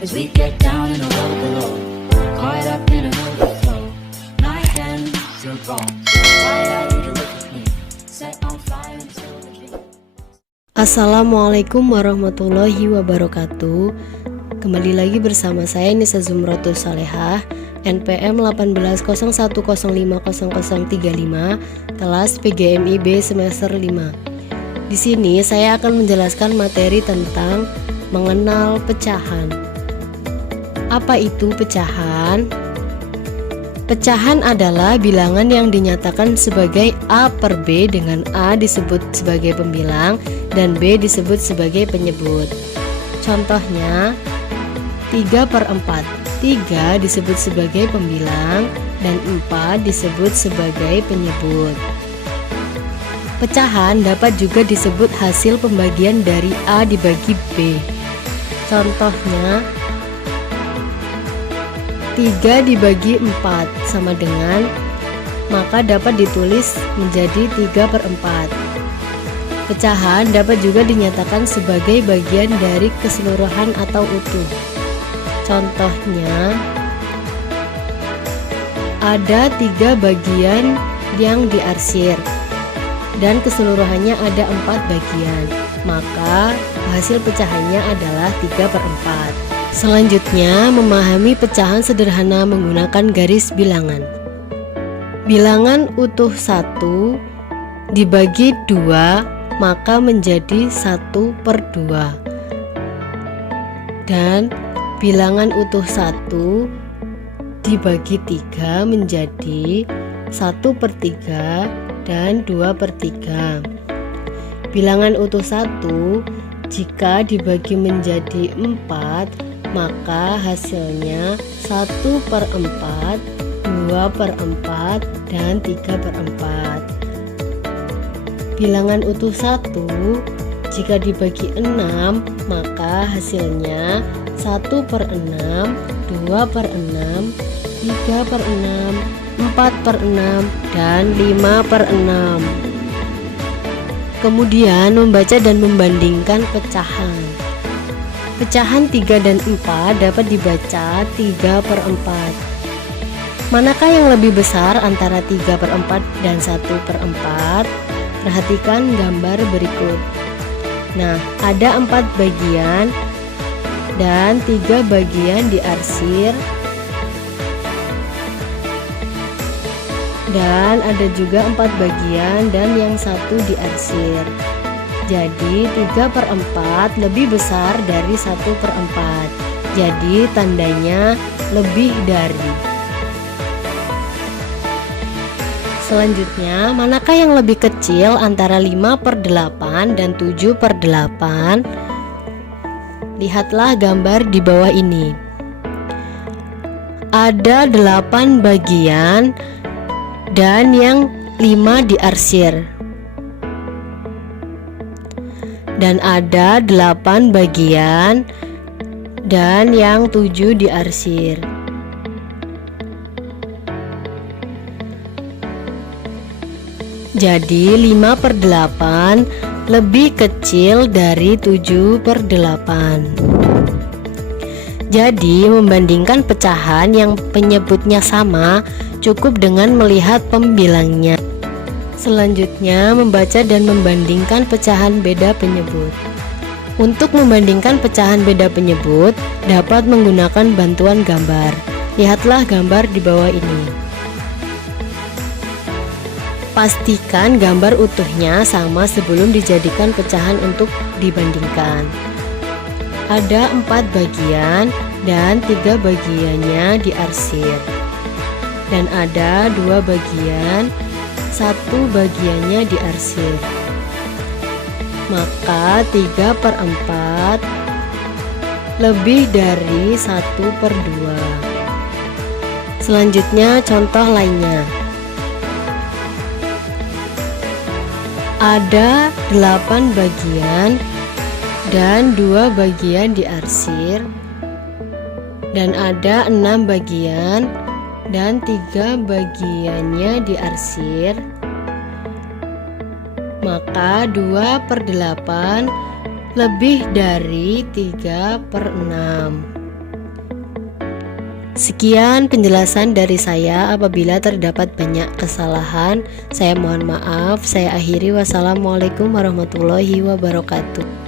as we get down in a road below, caught up in an overflow. My hands are wrong. Why are you to look at me? Set on fire until the dream. Assalamualaikum warahmatullahi wabarakatuh. Kembali lagi bersama saya Nisa Zumratus Salehah, NPM 1801050035, kelas PGMI B semester 5. Di sini saya akan menjelaskan materi tentang mengenal pecahan. Apa itu pecahan? Pecahan adalah bilangan yang dinyatakan sebagai A per B, dengan A disebut sebagai pembilang dan B disebut sebagai penyebut. Contohnya 3/4. 3 disebut sebagai pembilang dan 4 disebut sebagai penyebut. Pecahan dapat juga disebut hasil pembagian dari A dibagi B. Contohnya 3 dibagi 4 sama dengan, maka dapat ditulis menjadi 3/4. Pecahan dapat juga dinyatakan sebagai bagian dari keseluruhan atau utuh. Contohnya ada 3 bagian yang diarsir dan keseluruhannya ada 4 bagian, maka hasil pecahannya adalah 3/4. Selanjutnya, memahami pecahan sederhana menggunakan garis bilangan. Bilangan utuh 1 dibagi 2 maka menjadi 1/2, dan bilangan utuh 1 dibagi 3 menjadi 1/3 dan 2/3. Bilangan utuh 1 jika dibagi menjadi 4, maka hasilnya 1/4, 2/4, dan 3/4. Bilangan utuh 1 jika dibagi 6, maka hasilnya 1/6, 2/6, 3/6, 4/6, dan 5/6. Kemudian membaca dan membandingkan pecahan. Pecahan 3 dan 4 dapat dibaca 3/4. Manakah yang lebih besar antara 3/4 dan 1/4? Perhatikan gambar berikut. Nah, ada 4 bagian dan 3 bagian diarsir, dan ada juga 4 bagian dan yang 1 diarsir. Jadi 3/4 lebih besar dari 1/4. Jadi tandanya lebih dari. Selanjutnya, manakah yang lebih kecil antara 5/8 dan 7/8? Lihatlah gambar di bawah ini. Ada 8 bagian dan yang 5 diarsir, dan ada 8 bagian dan yang 7 diarsir. Jadi 5/8 lebih kecil dari 7/8. Jadi membandingkan pecahan yang penyebutnya sama cukup dengan melihat pembilangnya. Selanjutnya, membaca dan membandingkan pecahan beda penyebut. Untuk membandingkan pecahan beda penyebut dapat menggunakan bantuan gambar. Lihatlah gambar di bawah ini. Pastikan gambar utuhnya sama sebelum dijadikan pecahan untuk dibandingkan. Ada 4 bagian dan 3 bagiannya diarsir, dan ada 2 bagian, 1 bagiannya diarsir, maka 3/4 lebih dari 1/2. Selanjutnya contoh lainnya. Ada 8 bagian dan 2 bagian diarsir, dan ada 6 bagian dan 3 bagiannya diarsir, maka 2/8 lebih dari 3/6. Sekian penjelasan dari saya. Apabila terdapat banyak kesalahan, saya mohon maaf. Saya akhiri. Wassalamualaikum warahmatullahi wabarakatuh.